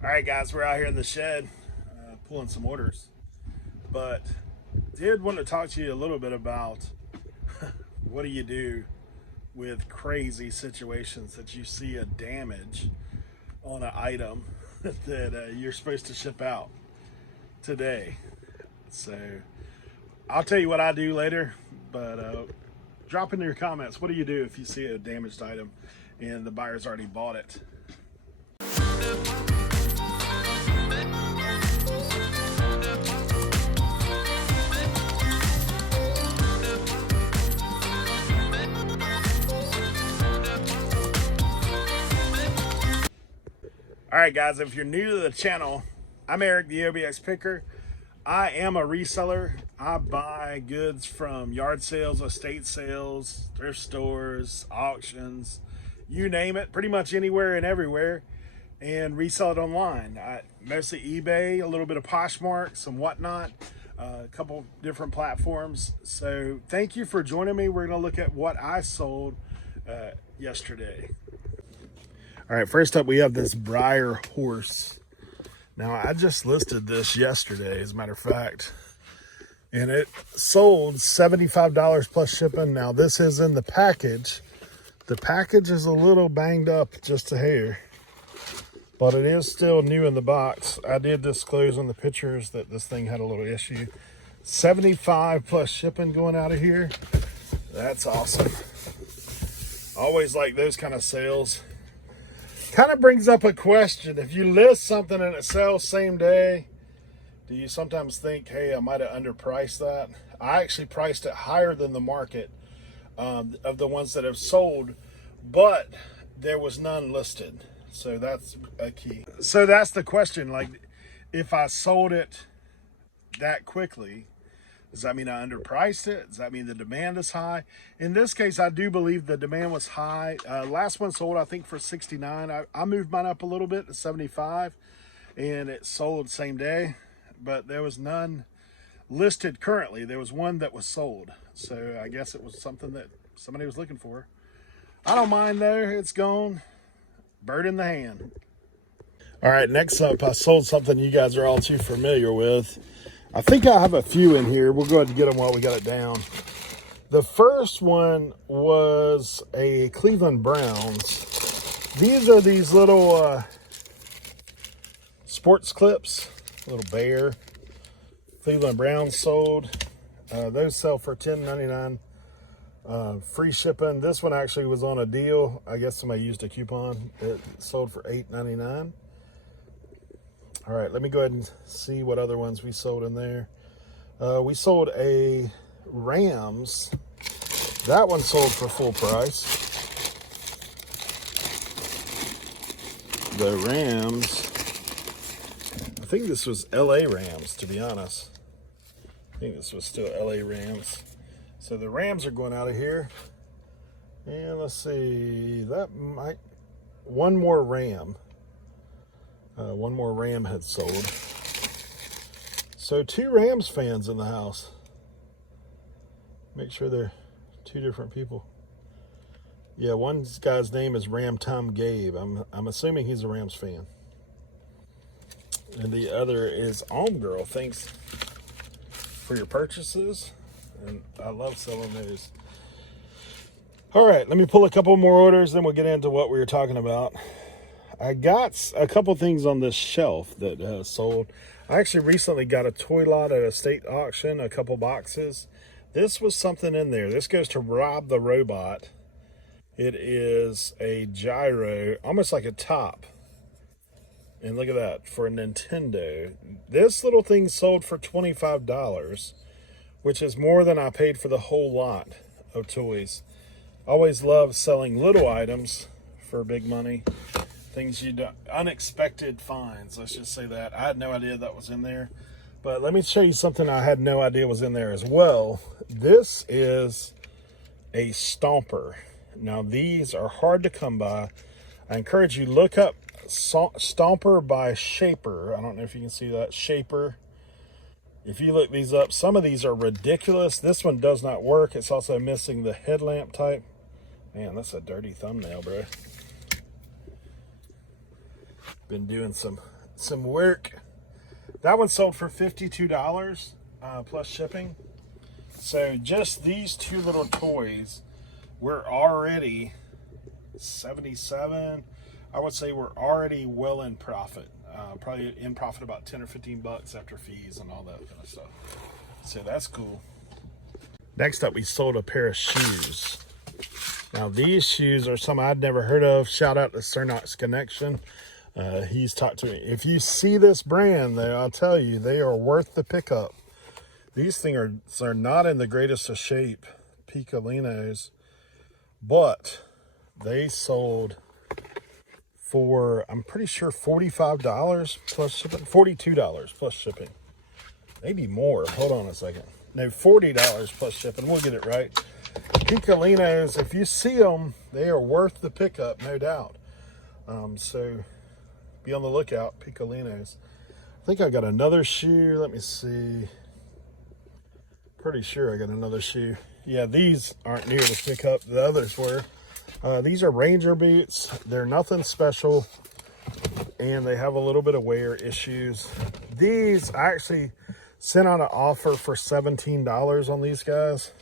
All right, guys, we're out here in the shed pulling some orders, but did want to talk to you a little bit about what do you do with crazy situations that you see a damage on an item that you're supposed to ship out today. So I'll tell you what I do later, but drop into your comments. What do you do if you see a damaged item and the buyer's already bought it? All right, guys, if you're new to the channel, I'm Eric, the Obx Picker. I am a reseller. I buy goods from yard sales, estate sales, thrift stores, auctions, you name it, pretty much anywhere and everywhere, and resell it online. Mostly eBay, a little bit of Poshmark, some whatnot, a couple different platforms. So thank you for joining me. We're going to look at what I sold yesterday. All right, first up, we have this Breyer Horse. Now, I just listed this yesterday, as a matter of fact, and it sold $75 plus shipping. Now, this is in the package. The package is a little banged up, just a hair, but it is still new in the box. I did disclose on the pictures that this thing had a little issue. 75 plus shipping going out of here. That's awesome. Always like those kind of sales. Kind of brings up a question. If you list something and it sells same day, do you sometimes think, hey, I might have underpriced that? I actually priced it higher than the market of the ones that have sold, but there was none listed. So that's a key. So that's the question. Like, if I sold it that quickly, does that mean I underpriced it? Does that mean the demand is high? In this case, I do believe the demand was high. Last one sold, I think, for 69. I moved mine up a little bit to 75, and it sold same day, but there was none listed currently. There was one that was sold. So I guess it was something that somebody was looking for. I don't mind there. It's gone. Bird in the hand. All right, next up, I sold something you guys are all too familiar with. I think I have a few in here. We'll go ahead and get them while we got it down. The first one was a Cleveland Browns. These are these little sports clips, little bear. Cleveland Browns sold. Those sell for $10.99. Free shipping. This one actually was on a deal. I guess somebody used a coupon. It sold for $8.99. All right, let me go ahead and see what other ones we sold in there. We sold a Rams. That one sold for full price. The Rams, I think this was LA Rams, to be honest. I think this was still LA Rams. So the Rams are going out of here. And let's see, that might, one more Ram. One more Ram had sold. So 2 Rams fans in the house. Make sure they're 2 different people. Yeah, one guy's name is Ram Tom Gabe. I'm assuming he's a Rams fan. And the other is Girl. Thanks for your purchases. And I love selling those. All right, let me pull a couple more orders, then we'll get into what we were talking about. I got a couple things on this shelf that sold. I actually recently got a toy lot at a state auction, a couple boxes. This was something in there. This goes to Rob the Robot. It is a gyro, almost like a top. And look at that, for a Nintendo. This little thing sold for $25, which is more than I paid for the whole lot of toys. Always love selling little items for big money. Things you don't, unexpected finds, let's just say that. I had no idea that was in there. But let me show you something I had no idea was in there as well. This is a stomper. Now these are hard to come by. I encourage you, look up Stomper by Shaper. I don't know if you can see that, Shaper. If you look these up, some of these are ridiculous. This one does not work. It's also missing the headlamp type. Man, that's a dirty thumbnail, bro. Been doing some some work. That one sold for $52 plus shipping. So just these two little toys, we're already 77. I would say we're already well in profit. Probably in profit about 10 or 15 bucks after fees and all that kind of stuff. So that's cool. Next up, we sold a pair of shoes. Now these shoes are some I'd never heard of. Shout out to Cernox Connection. He's talked to me. If you see this brand, I'll tell you, they are worth the pickup. These things are not in the greatest of shape, Picolinos, but they sold for, I'm pretty sure, $45 plus shipping, $42 plus shipping. Maybe more. Hold on a second. No, $40 plus shipping. We'll get it right. Picolinos, if you see them, they are worth the pickup, no doubt. So be on the lookout, Picolinos. I think I got another shoe. Let me see. Pretty sure I got another shoe. Yeah, these aren't near the pickup. The others were. These are Ranger boots. They're nothing special, and they have a little bit of wear issues. These, I actually sent out an offer for $17 on these guys,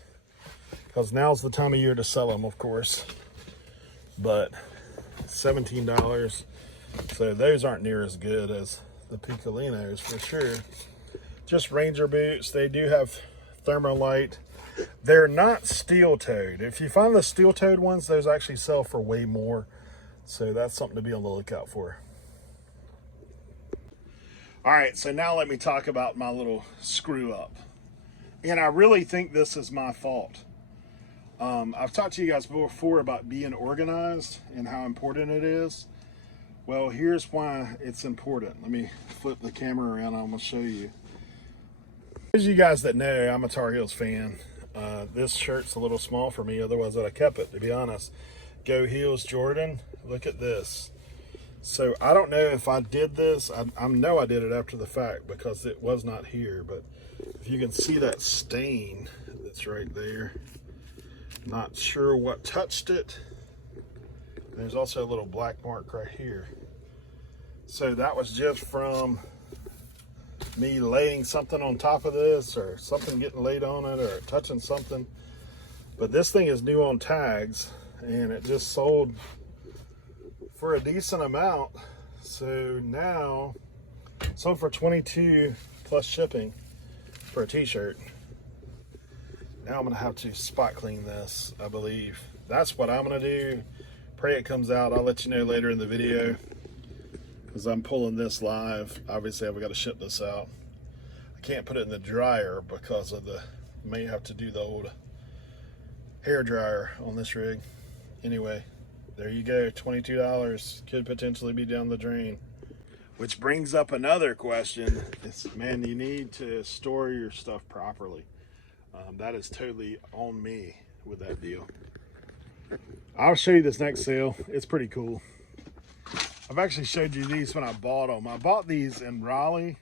because now's the time of year to sell them, of course. But $17. So those aren't near as good as the Picolinos for sure. Just Ranger boots. They do have Thermolite. They're not steel-toed. If you find the steel-toed ones, those actually sell for way more. So that's something to be on the lookout for. All right, so now let me talk about my little screw up. And I really think this is my fault. I've talked to you guys before about being organized and how important it is. Well, here's why it's important. Let me flip the camera around. I'm going to show you. As you guys that know, I'm a Tar Heels fan. This shirt's a little small for me, otherwise I'd have kept it, to be honest. Go Heels Jordan. Look at this. So I don't know if I did this. I know I did it after the fact because it was not here, but if you can see that stain that's right there. Not sure what touched it. There's also a little black mark right here. So that was just from me laying something on top of this, or something getting laid on it, or touching something. But this thing is new on tags, and it just sold for a decent amount. So now sold for $22 plus shipping for a t-shirt. Now I'm gonna have to spot clean this, I believe. That's what I'm gonna do. Pray it comes out. I'll let you know later in the video, because I'm pulling this live. Obviously I've got to ship this out. I can't put it in the dryer because of the, may have to do the old hair dryer on this rig. Anyway, there you go, $22 could potentially be down the drain. Which brings up another question. It's, man, you need to store your stuff properly. That is totally on me with that deal. I'll show you this next sale. It's pretty cool. I've actually showed you these when I bought them. I bought these in Raleigh.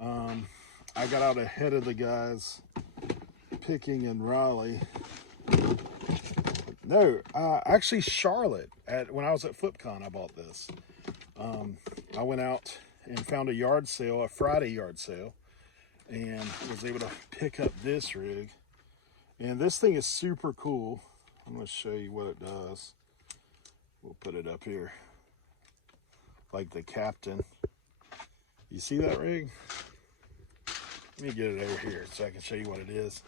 I got out ahead of the guys picking in Raleigh. No, actually Charlotte. When I was at FlipCon, I bought this. I went out and found a yard sale, a Friday yard sale, and was able to pick up this rig. And this thing is super cool. I'm going to show you what it does. We'll put it up here. Like the captain. You see that rig? Let me get it over here so I can show you what it is.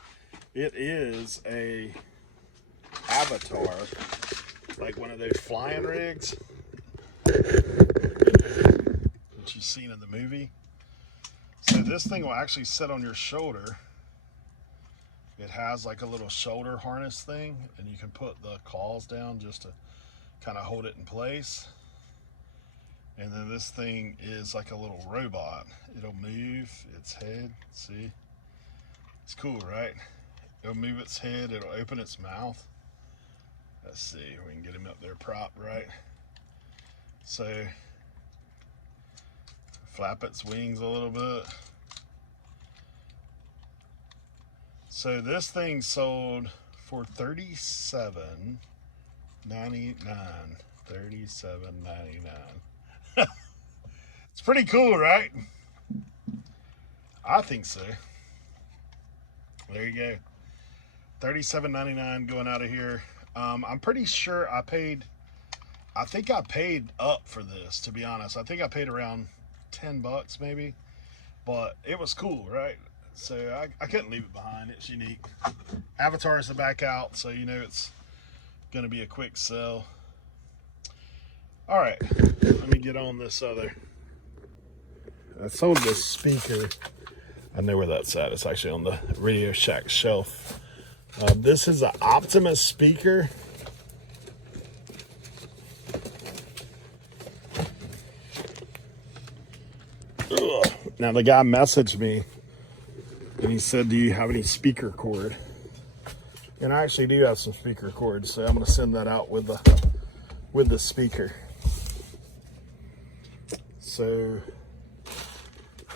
It is a Avatar, like one of those flying rigs that you've seen in the movie. So this thing will actually sit on your shoulder. It has like a little shoulder harness thing, and you can put the claws down just to kind of hold it in place. And then this thing is like a little robot. It'll move its head. See? It's cool, right? It'll move its head. It'll open its mouth. Let's see. We can get him up there propped, right? So, flap its wings a little bit. So this thing sold for $37.99. $37.99. It's Pretty cool, right? I think so. There you go. $37.99 going out of here. I'm pretty sure I think I paid up for this, to be honest. I think I paid around 10 bucks maybe, but it was cool, right? So I couldn't leave it behind. It's unique. Avatar is the back out, so you know it's going to be a quick sell. All right, let me get on this other. I sold this speaker. I know where that's at. It's actually on the Radio Shack shelf. This is an Optimus speaker. Ugh. Now the guy messaged me and he said, do you have any speaker cord? And I actually do have some speaker cords, so I'm going to send that out with the speaker. So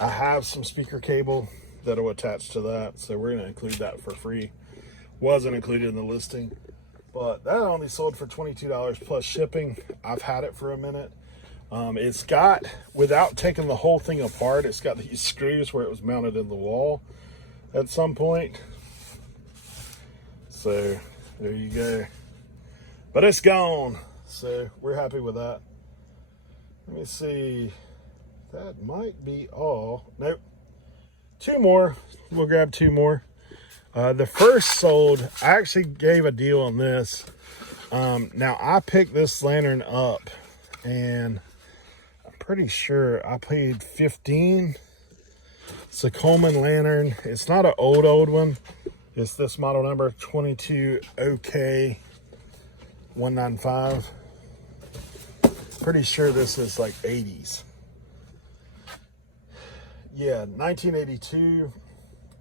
I have some speaker cable that will attach to that, so we're going to include that for free. Wasn't included in the listing, but that only sold for $22 plus shipping. I've had it for a minute. It's got, without taking the whole thing apart, it's got these screws where it was mounted in the wall at some point. So there you go. But it's gone, so we're happy with that. Let me see. That might be all. Nope. Two more. We'll grab two more. The first sold, I actually gave a deal on this. Now I picked this lantern up and I'm pretty sure I paid $15. It's a Coleman lantern. It's not an old one. It's this model number 22OK195. Pretty sure this is like 80s. Yeah, 1982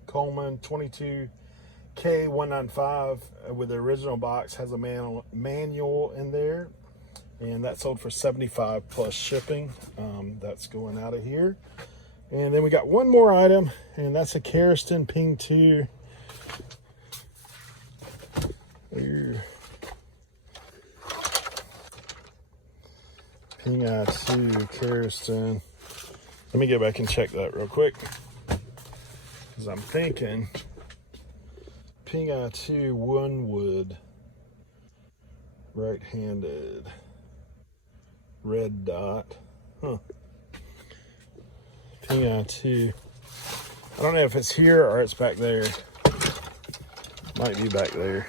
Coleman 22K195 with the original box. Has a manual in there, and that sold for $75 plus shipping. That's going out of here. And then we got one more item, and that's a Keristan Ping 2. Ping I2 Keristan. Let me go back and check that real quick, because I'm thinking Ping I2 one wood, right-handed, red dot. Huh. Ping I2. I don't know if it's here or it's back there. Might be back there.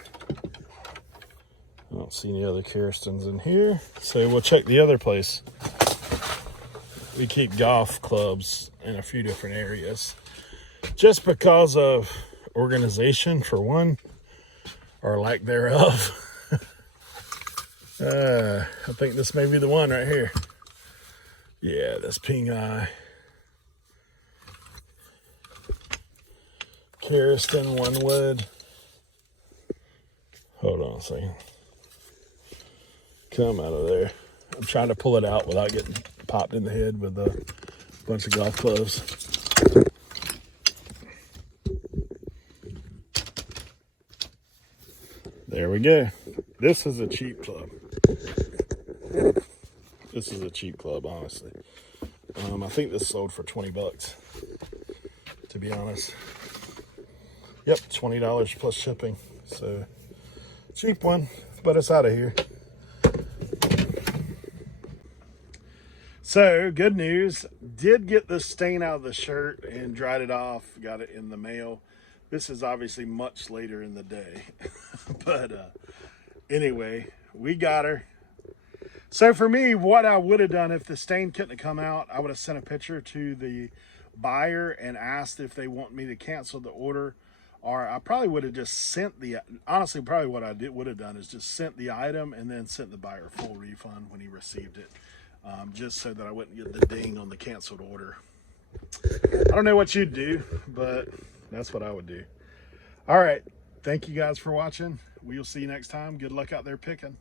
I don't see any other Keristans in here, so we'll check the other place. We keep golf clubs in a few different areas just because of organization, for one, or lack thereof. I think this may be the one right here. Yeah, this Ping I Keristan one wood. Hold on a second. Come out of there. I'm trying to pull it out without getting popped in the head with a bunch of golf clubs. There we go. This is a cheap club. This is a cheap club, honestly. I think this sold for 20 bucks, to be honest. Yep, $20 plus shipping. So, cheap one, but it's out of here. So, good news. Did get the stain out of the shirt and dried it off. Got it in the mail. This is obviously much later in the day. But anyway, we got her. So for me, what I would have done if the stain couldn't have come out, I would have sent a picture to the buyer and asked if they want me to cancel the order. Or I probably would have just sent the, honestly, probably what I would have done is just sent the item and then sent the buyer a full refund when he received it. Just so that I wouldn't get the ding on the canceled order. I don't know what you'd do, but that's what I would do. All right. Thank you guys for watching. We'll see you next time. Good luck out there picking.